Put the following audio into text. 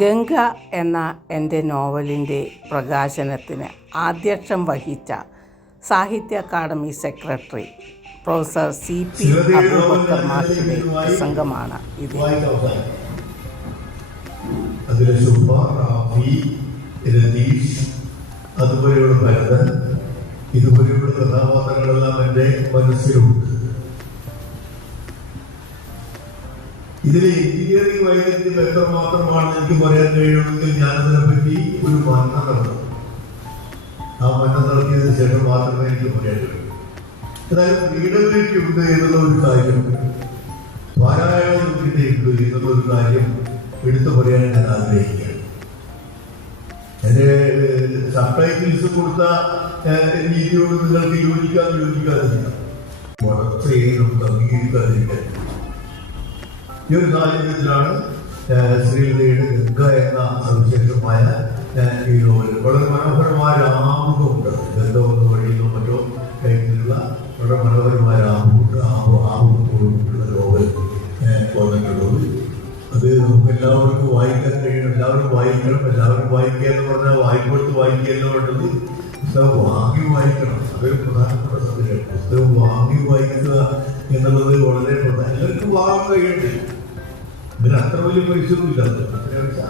ഗംഗ എന്ന എന്റെ നോവലിന്റെ പ്രകാശനത്തിന് ആദ്യക്ഷം വഹിച്ച സാഹിത്യ academy secretary professor C P Abubakar മാഷിന്റെ പ്രസംഗമാണ് ഇത്. അതിലെ ശുഭ റാഫി രതീഷ് അതുപോലെയുള്ള ഭരതൻ ഇതുപോലെയുള്ള കഥാപാത്രങ്ങളെല്ലാം എന്റെ മനസ്സിലുണ്ട് ഇതിലെ എഞ്ചിനീയറിംഗ് വൈദ്യുതി എത്രമാത്രമാണെന്ന് എനിക്ക് പറയാൻ കഴിയുമെങ്കിൽ ഞാനതിനെ പറ്റി ഒരു മരണം നടന്നു ആ മരണം നടത്തിയതിനു ശേഷം മാത്രമേ എനിക്ക് പറയാൻ കഴിയൂ. അതായത് ഉണ്ട് എന്നുള്ള ഒരു കാര്യം പാരായണ യോഗ്യതയുണ്ട് എന്നുള്ള ഒരു കാര്യം എടുത്തു പറയാൻ ഞാൻ ആഗ്രഹിക്കുകയാണ്. എന്റെ സബ് ടൈറ്റിൽസ് കൊടുത്ത രീതിയോട് നിങ്ങൾക്ക് യോജിക്കാതെ യോജിക്കാതിരിക്കാം വളർച്ചയെ നമുക്ക് അംഗീകരിക്കാതിരിക്കാൻ ഈ ഒരു സാഹചര്യത്തിലാണ് ശ്രീലതയുടെ ഗംഗ എന്ന സവിശേഷമായ ഈ നോവൽ വളരെ മനോഹരമായ ഒരു ആമുഖമുണ്ട്. ഗംഗ വഴിയിലും മറ്റോ കഴിഞ്ഞുള്ള വളരെ മനോഹരമായ ആമുഖമുണ്ട്. ആമു ആമുഖത്തോടുള്ള നോവൽ വന്നിട്ടുള്ളത് അത് നമുക്ക് എല്ലാവർക്കും വായിക്കാൻ കഴിയണം. എല്ലാവരും വായിക്കണം. എല്ലാവരും വായിക്കുക എന്ന് പറഞ്ഞാൽ വായ്പെടുത്ത് വായിക്കുക എന്ന് വേണ്ടത് പുസ്തകം വാങ്ങി വായിക്കണം. അതൊരു പ്രധാനപ്പെട്ട സംഗതിയാണ് പുസ്തകം വാങ്ങി വായിക്കുക എന്നുള്ളത് വളരെ പ്രധാനം. എല്ലാവർക്കും വാങ്ങാൻ കഴിയണ്ടേ? ഇതിന് അത്ര വലിയ പൈസ ഒന്നും ഇല്ല അത്ര പൈസ